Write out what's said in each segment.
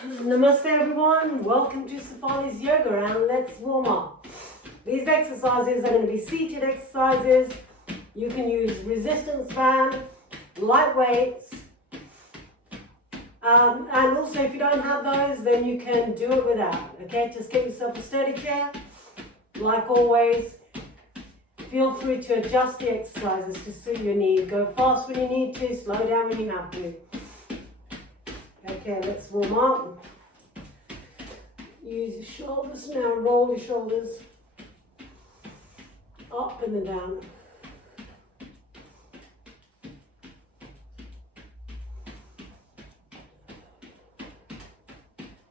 Namaste everyone, welcome to Sefali's yoga and let's warm up. These exercises are going to be seated exercises. You can use resistance band, light weights, and also if you don't have those then you can do it without. Okay, just get yourself a sturdy chair. Like always, feel free to adjust the exercises to suit your need. Go fast when you need to, slow down when you have to. Okay, let's warm up. Use your shoulders now, roll your shoulders up and then down.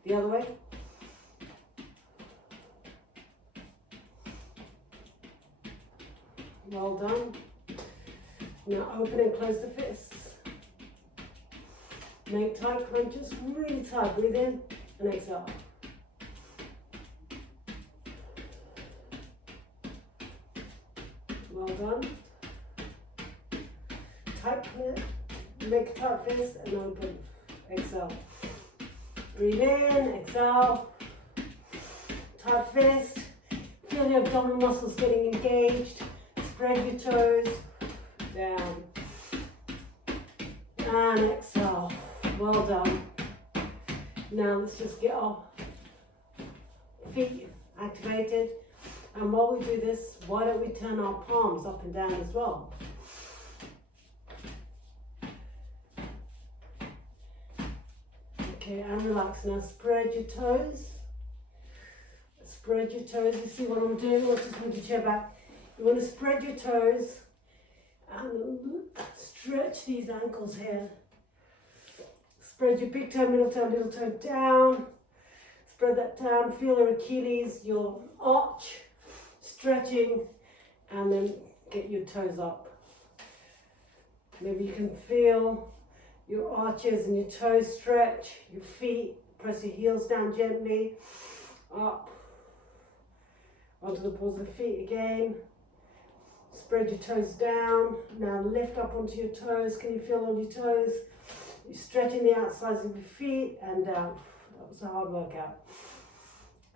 The other way. Well done. Now open and close the fists. Make tight crunches, really tight. Breathe in and exhale. Well done. Tight clear. Make a tight fist and open. Exhale. Breathe in, exhale. Tight fist. Feel your abdominal muscles getting engaged. Spread your toes. Down. And exhale. Well done. Now let's just get our feet activated. And while we do this, why don't we turn our palms up and down as well? Okay, and relax. Now spread your toes. Spread your toes. You see what I'm doing? Let's just move the chair back. You want to spread your toes and stretch these ankles here. Spread your big toe, middle toe, little toe down. Spread that down. Feel your Achilles, your arch, stretching, and then get your toes up. Maybe you can feel your arches and your toes stretch. Your feet, press your heels down gently. Up. Onto the balls of the feet again. Spread your toes down. Now lift up onto your toes. Can you feel all your toes? You're stretching the outsides of your feet and down. That was a hard workout.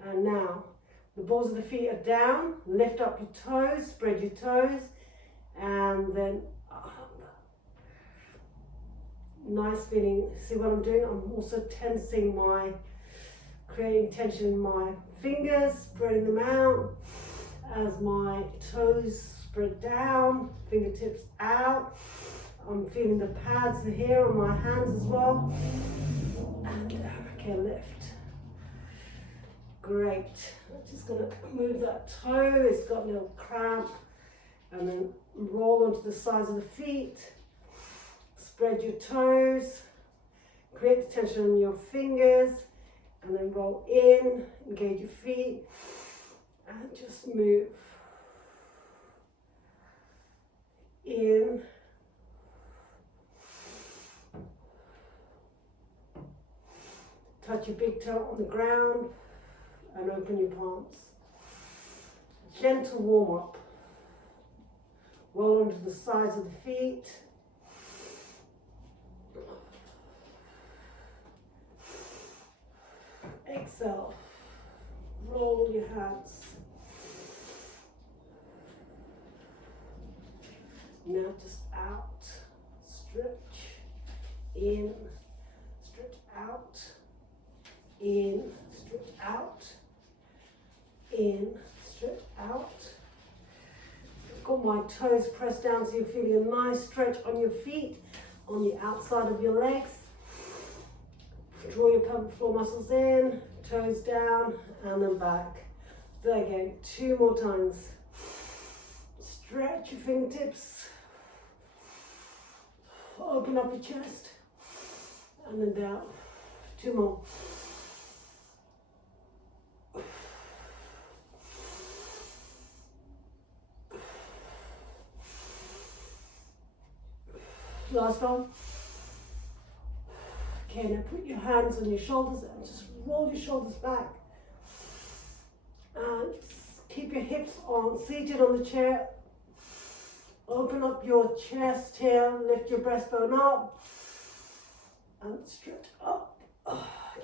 And now, the balls of the feet are down. Lift up your toes, spread your toes, and then up. Nice feeling. See what I'm doing? I'm also tensing creating tension in my fingers, spreading them out as my toes spread down, fingertips out. I'm feeling the pads here on my hands as well. And okay, lift. Great. I'm just going to move that toe. It's got a little cramp. And then roll onto the sides of the feet. Spread your toes. Create the tension on your fingers. And then roll in. Engage your feet. And just move. In. Touch your big toe on the ground and open your palms. Gentle warm up. Roll onto the sides of the feet. Exhale. Roll your hands. Now just out. Stretch. In. Stretch out. In, stretch out, in, stretch out. I've got my toes pressed down so you're feeling a nice stretch on your feet, on the outside of your legs. Draw your pelvic floor muscles in, toes down, and then back. There again, 2 more times. Stretch your fingertips. Open up your chest, and then down. 2 more. Last one. Okay, now put your hands on your shoulders and just roll your shoulders back. And keep your hips seated on the chair. Open up your chest here, lift your breastbone up. and stretch up.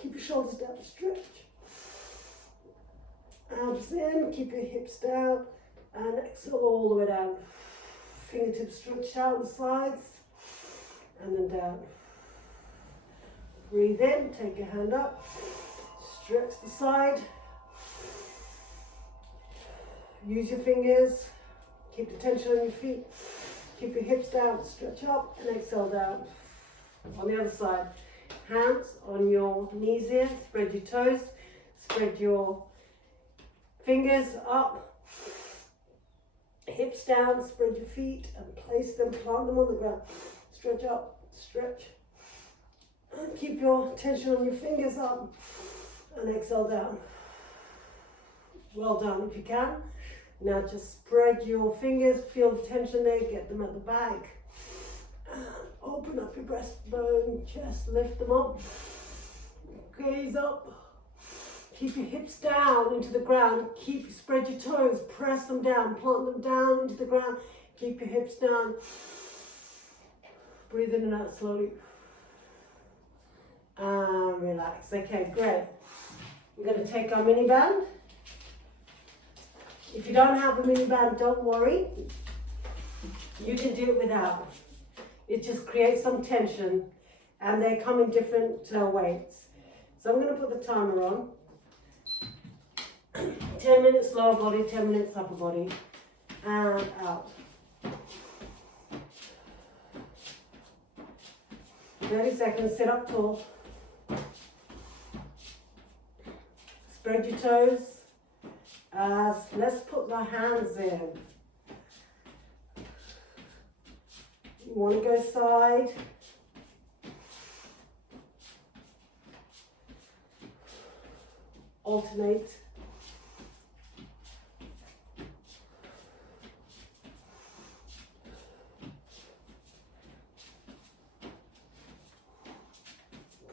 Keep your shoulders down, stretch. Abs in, keep your hips down, and exhale all the way down. Fingertips stretched out the sides, and then down. Breathe in, take your hand up, stretch the side. Use your fingers, keep the tension on your feet, keep your hips down, stretch up, and exhale down. On the other side, hands on your knees here, spread your toes, spread your fingers up, hips down, spread your feet, and place them, plant them on the ground. Stretch up, stretch. And keep your tension on your fingers up, and exhale down. Well done if you can. Now just spread your fingers, feel the tension there, get them at the back. And open up your breastbone, chest, lift them up. Gaze up. Keep your hips down into the ground. Spread your toes, press them down, plant them down into the ground. Keep your hips down. Breathe in and out slowly. And relax. Okay, great. We're going to take our mini band. If you don't have a mini band, don't worry. You can do it without. It just creates some tension, and they come in different weights. So I'm going to put the timer on. 10 minutes lower body, 10 minutes upper body, and out. 30 seconds, sit up tall. Spread your toes. Let's put the hands in. You want to go side. Alternate.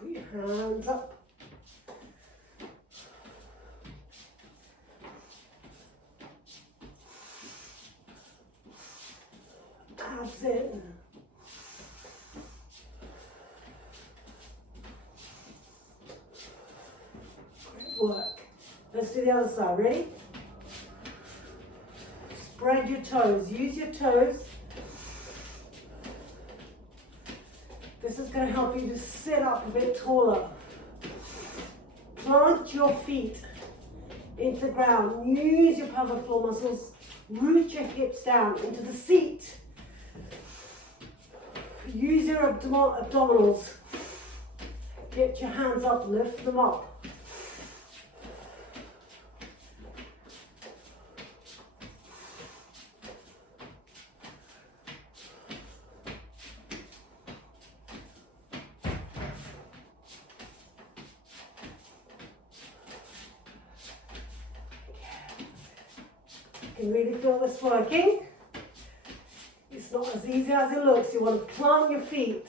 Put your hands up. Abs in. Great work. Let's do the other side. Ready? Spread your toes. Use your toes. This is going to help you to sit up a bit taller. Plant your feet into the ground. Use your pelvic floor muscles. Root your hips down into the seat. Use your abdominals. Get your hands up, lift them up. You can really feel this working. It's not as easy as it looks. You want to plant your feet.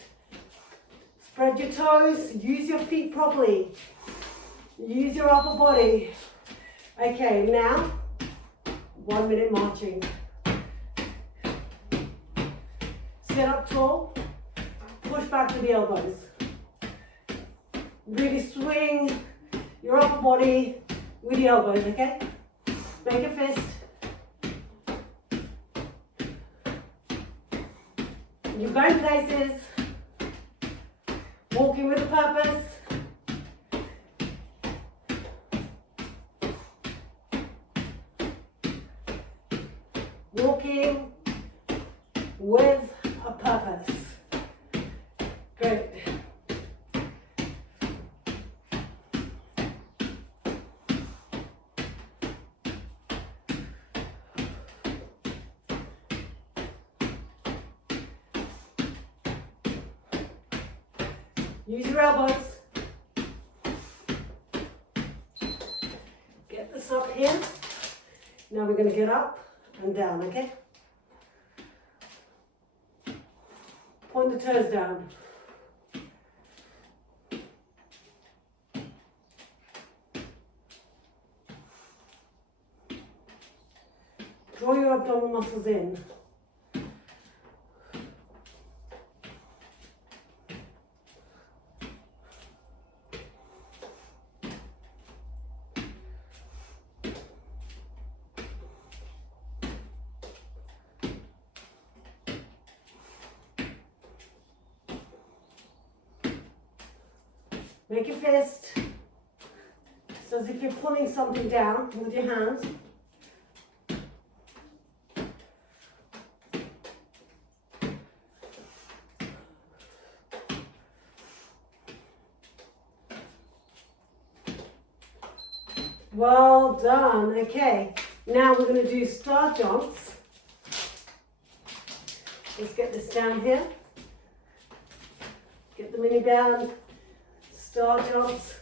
Spread your toes. Use your feet properly. Use your upper body. Okay, now 1 minute marching. Sit up tall. Push back to the elbows. Really swing your upper body with the elbows, okay? Make a fist. You're going places, walking with a purpose. Walking with a purpose. Great. Use your elbows. Get this up here. Now we're going to get up and down, okay? Point the toes down. Draw your abdominal muscles in. Make a fist. So as if you're pulling something down with your hands. Well done. Okay, now we're going to do star jumps. Let's get this down here. Get the mini band. Star jumps.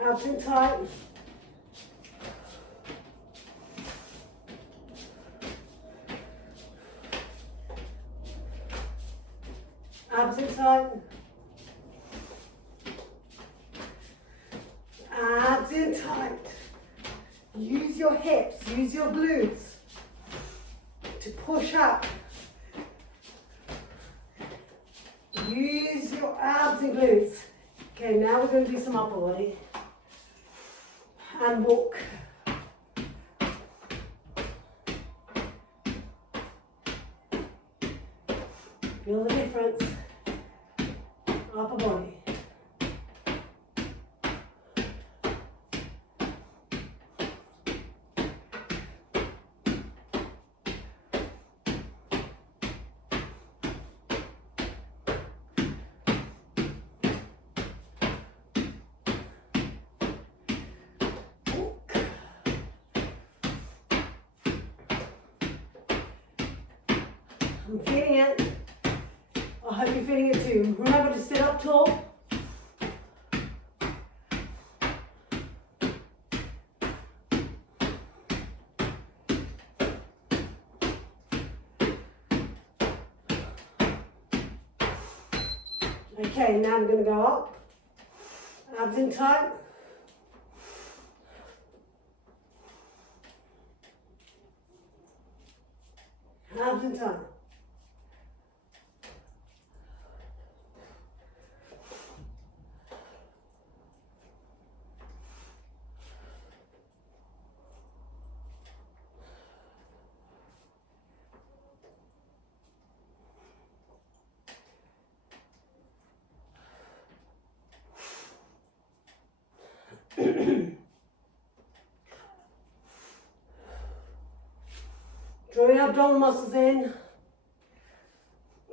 Abs in tight. Abs in tight. Abs in tight. Use your hips, use your glutes to push up. Use your abs and glutes. Okay, now we're going to do some upper body. And walk. Feel the difference. Upper body. I'm feeling it. I hope you're feeling it too. Remember to sit up tall. Okay, now we're going to go up. Abs in tight. Abs in tight. Draw your abdominal muscles in.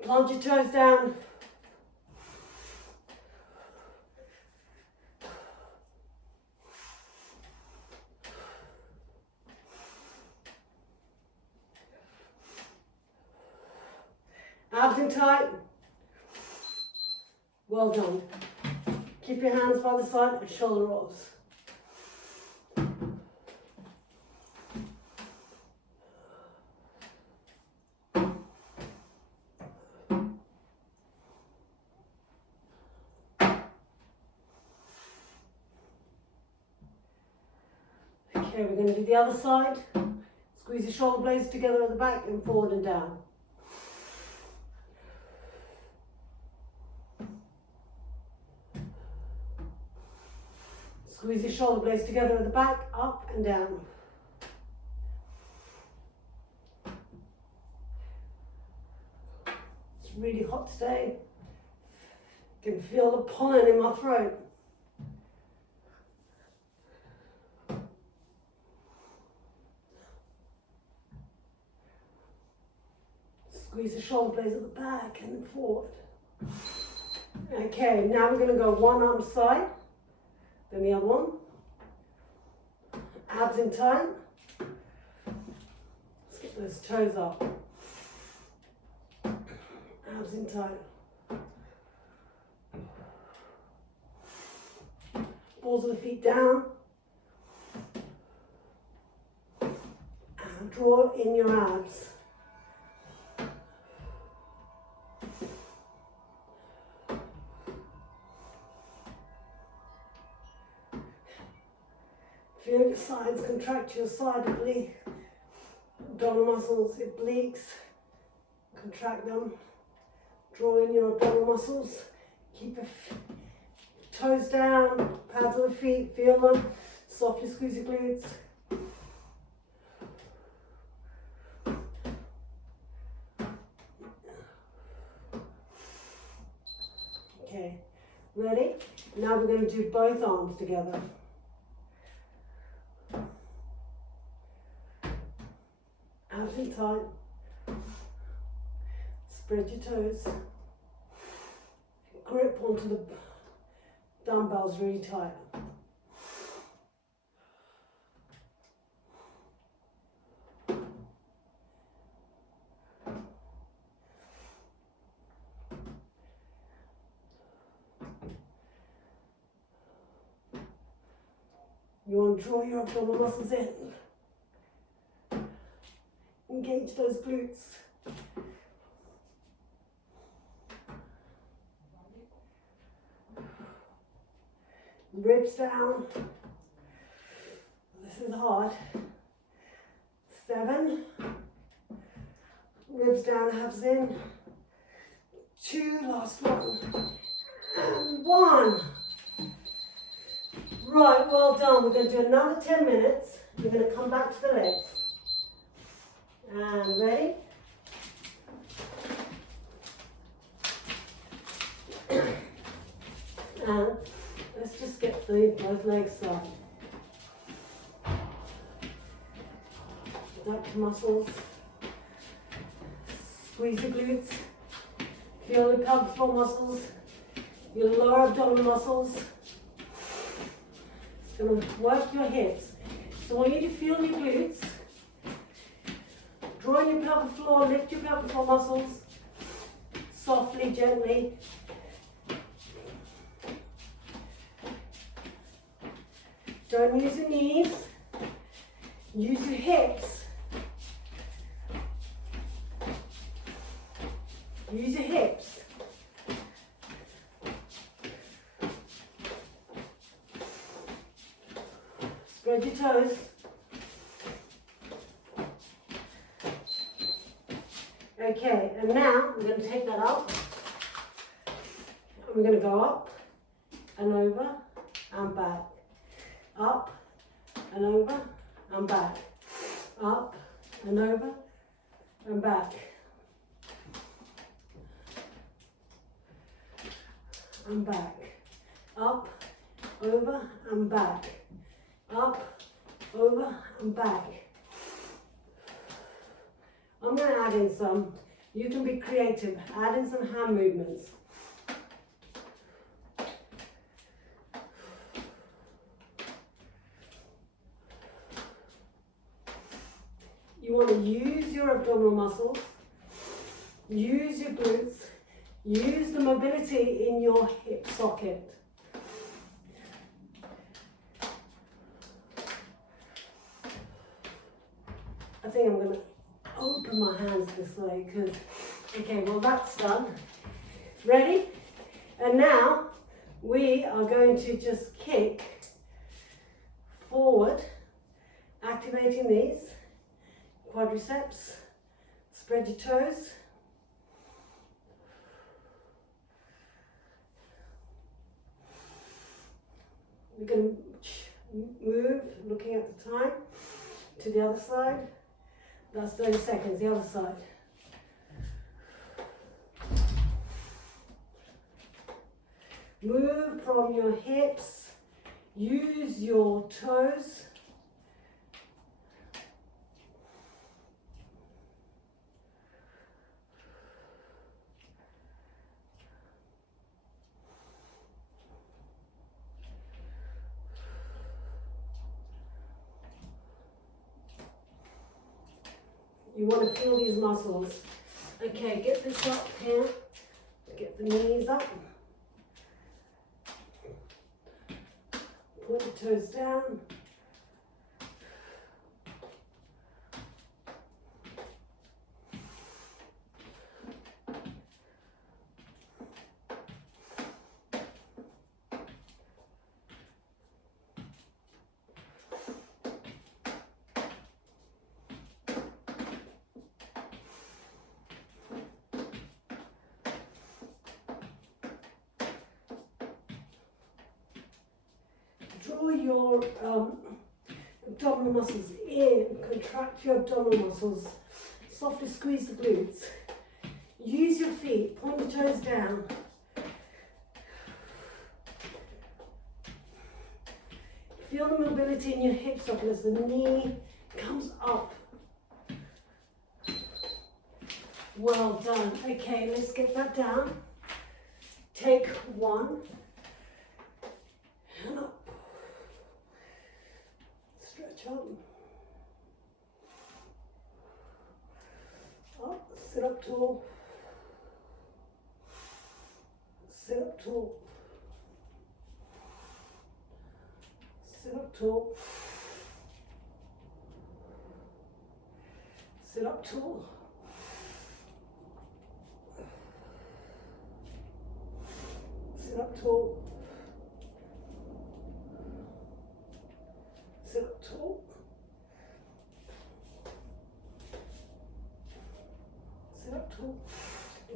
Plant your toes down. Abs in tight. Well done. Keep your hands by the side and shoulder rolls. Okay, we're going to do the other side. Squeeze your shoulder blades together at the back and forward and down. Squeeze your shoulder blades together at the back, up and down. It's really hot today. I can feel the pollen in my throat. Squeeze the shoulder blades at the back and then forward. Okay, now we're going to go one arm side, then the other one. Abs in tight. Let's get those toes up. Abs in tight. Balls of the feet down. And draw in your abs. Feel your sides contract your side oblique, abdominal muscles, obliques contract them, draw in your abdominal muscles, keep your toes down, pads on the feet, feel them, softly squeeze your glutes. Okay, ready? Now we're going to do both arms together. Out and tight. Spread your toes. Grip onto the dumbbells really tight. You want to draw your abdominal muscles in. Engage those glutes. Ribs down. This is hard. 7. Ribs down, halves in. 2, last one. And 1. Right, well done. We're going to do another 10 minutes. We're going to come back to the legs. And ready? And let's just get both legs started. Abductor muscles. Squeeze your glutes. Feel the pelvic floor muscles. Your lower abdominal muscles. It's going to work your hips. So I want you to feel your glutes. Draw in your pelvic floor, lift your pelvic floor muscles. Softly, gently. Don't use your knees. Use your hips. Use your hips. Spread your toes. Okay, and now we're going to take that up. We're going to go up and over and back. Up and over and back. Up and over and back. And back. Up, over and back. Up, over and back. I'm going to add in some, you can be creative, add in some hand movements. You want to use your abdominal muscles, use your glutes, use the mobility in your hip socket. I think I'm going to open my hands this way because, okay, well that's done. Ready? And now we are going to just kick forward, activating these quadriceps. Spread your toes. We're going to move, looking at the time, to the other side. That's 30 seconds, the other side. Move from your hips, use your toes. You want to feel these muscles. Okay, get this up here. Get the knees up. Put the toes down. draw your abdominal muscles in, contract your abdominal muscles, softly squeeze the glutes. Use your feet, point your toes down. Feel the mobility in your hips up as the knee comes up. Well done. Okay, let's get that down. Take one. And up. Stretch up. Up. Sit up tall. Sit up tall. Sit up tall. Sit up tall. Sit up tall. Sit up tall. Sit up tall.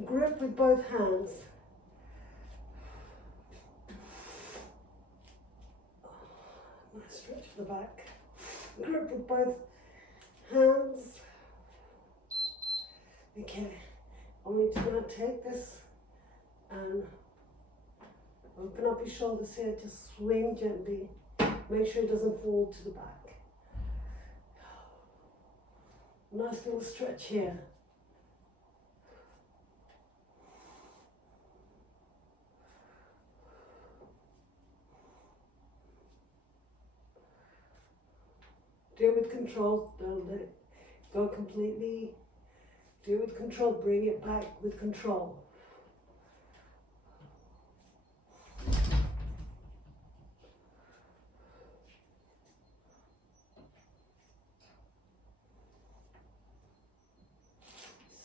Grip with both hands. Nice stretch for the back. Grip with both hands. Okay, I'm going to now take this and open up your shoulders here, just swing gently. Make sure it doesn't fall to the back. Nice little stretch here. Do it with control, don't let it go completely. Do it with control, bring it back with control.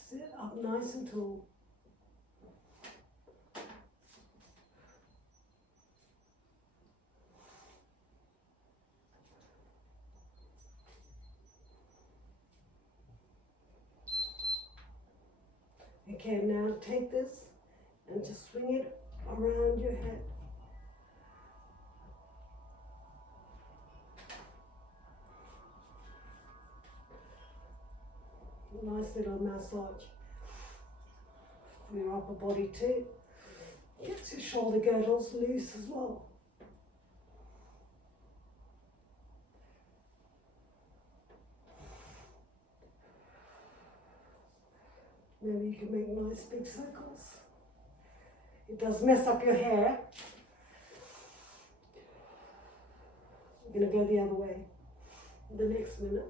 Sit up nice and tall. Okay, now take this and just swing it around your head. Nice little massage for your upper body too. Gets your shoulder girdles loose as well. Maybe you can make nice big circles. It does mess up your hair. You're going to go the other way in the next minute.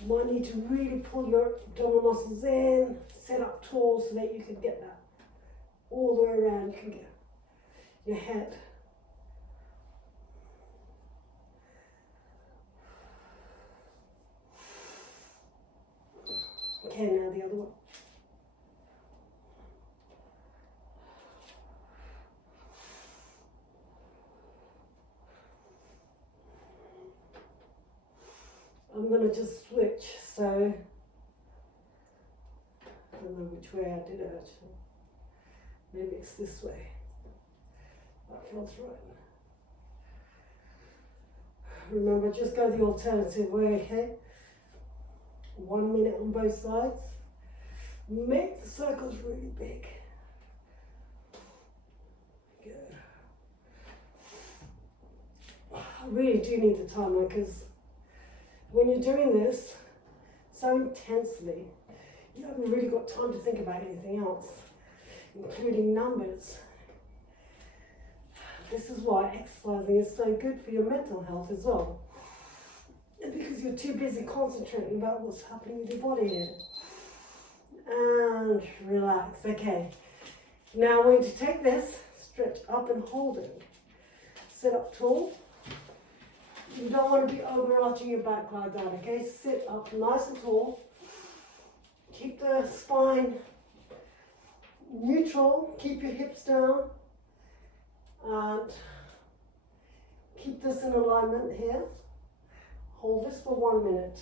You might need to really pull your abdominal muscles in, sit up tall so that you can get that all the way around. You can get your head. Okay, now the other one. I'm going to just switch, so I don't know which way I did it actually. Maybe it's this way. That feels right. Remember, just go the alternative way, okay? 1 minute on both sides. Make the circles really big. Good. I really do need the timer because when you're doing this so intensely, you haven't really got time to think about anything else, including numbers. This is why exercising is so good for your mental health as well. And because you're too busy concentrating about what's happening with your body here. And relax. Okay. Now I'm going to take this, stretch up and hold it. Sit up tall. You don't want to be overarching your back like that, okay? Sit up nice and tall. Keep the spine neutral. Keep your hips down. And keep this in alignment here. Hold this for 1 minute.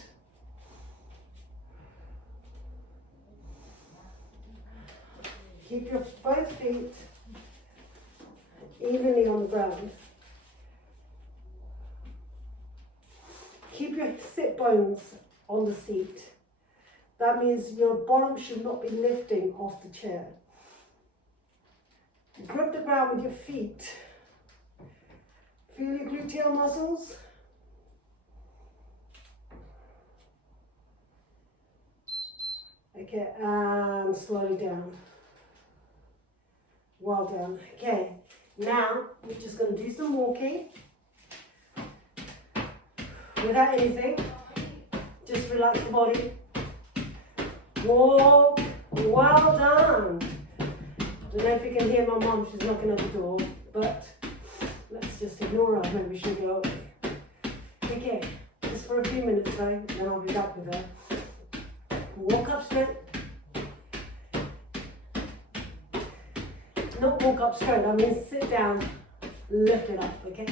Keep your both feet evenly on the ground. hip bones on the seat. That means your bottom should not be lifting off the chair. Grip the ground with your feet. Feel your gluteal muscles. Okay, and slowly down. Well done. Okay, now we're just going to do some walking without anything. Just relax the body. Walk. Well done. I don't know if you can hear my mum, she's knocking at the door, but let's just ignore her, maybe she'll go away. Okay, just for a few minutes though, then I'll be back with her. Walk up straight. Not walk up straight, I mean sit down, lift it up, okay?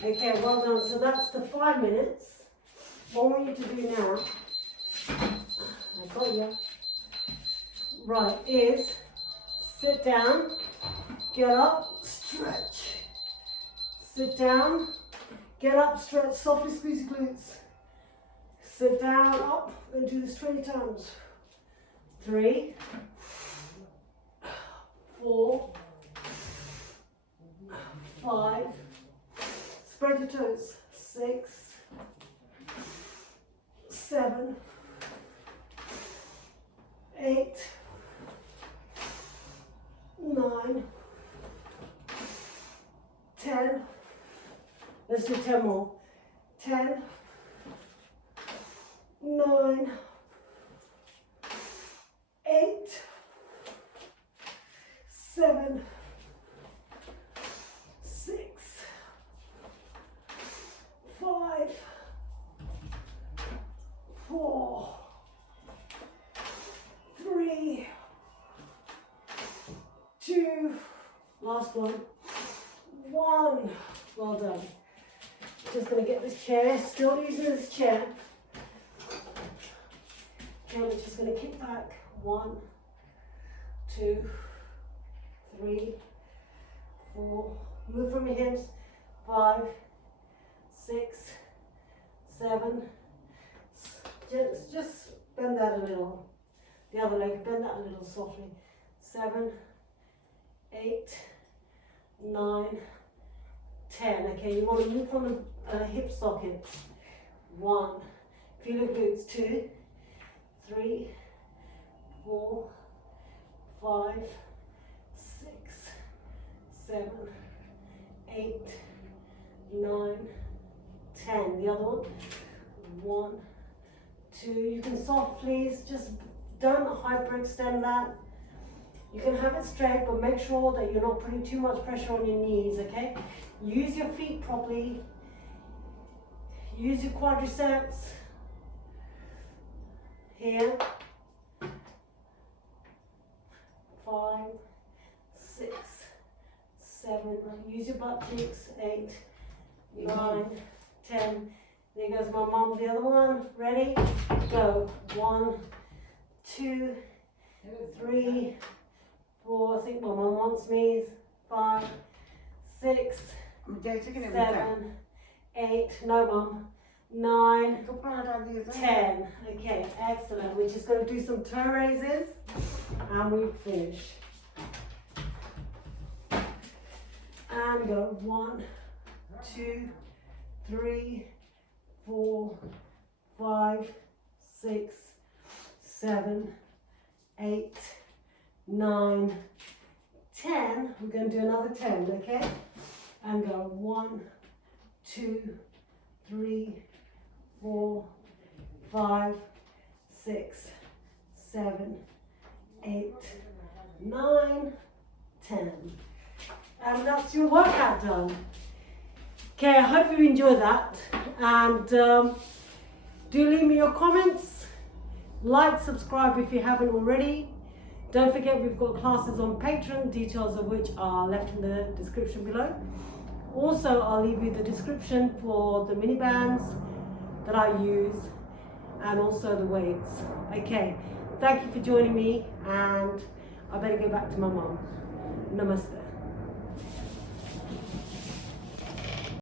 Okay, well done. So that's the 5 minutes. What I want you to do now, I got you. Right, is sit down, get up, stretch. Sit down, get up, stretch, softly squeeze your glutes. Sit down, up, and do this 20 times. 3, 4, 5. Spread your toes. 6, 7, 8, 9, 10. Let's do 10 more. 10, 9, 8, 7, 6, 5, 4, 3, 2, last one, 1. Well done. Just going to get this chair, still using this chair. Okay, we're just going to kick back. 1, 2, 3, 4. Move from your hips. 5, 6, 7. Just bend that a little. The other leg, bend that a little softly. 7, 8, 9, 10. Okay, you want to move from the hip socket. 1. Feel your glutes. 2, 3, 4, 5, 6, 7, 8, 9, 10. The other one. 1, 2. You can softly, just don't hyperextend that. You can have it straight, but make sure that you're not putting too much pressure on your knees, okay? Use your feet properly. Use your quadriceps. Here. 5, 6, 7. Use your butt cheeks. 8, 9, 10. There goes my mom. The other one. Ready? Go. 1, 2, 3, 4. I think my mom wants me. 5, 6, 7, 8. No, mom. 9, 10. Okay, excellent. We're just going to do some toe raises and we finish. And go 1, 2, 3, 4, 5, 6, 7, 8, 9, 10. We're going to do another 10, okay? And go 1, 2, 3, 4, 5, 6, 7, 8, 9, 10. And that's your workout done. Okay, I hope you enjoyed that. And do leave me your comments. Like, subscribe if you haven't already. Don't forget we've got classes on Patreon, details of which are left in the description below. Also, I'll leave you the description for the mini bands that I use and also the weights. Okay, thank you for joining me, and I better go back to my mum. Namaste.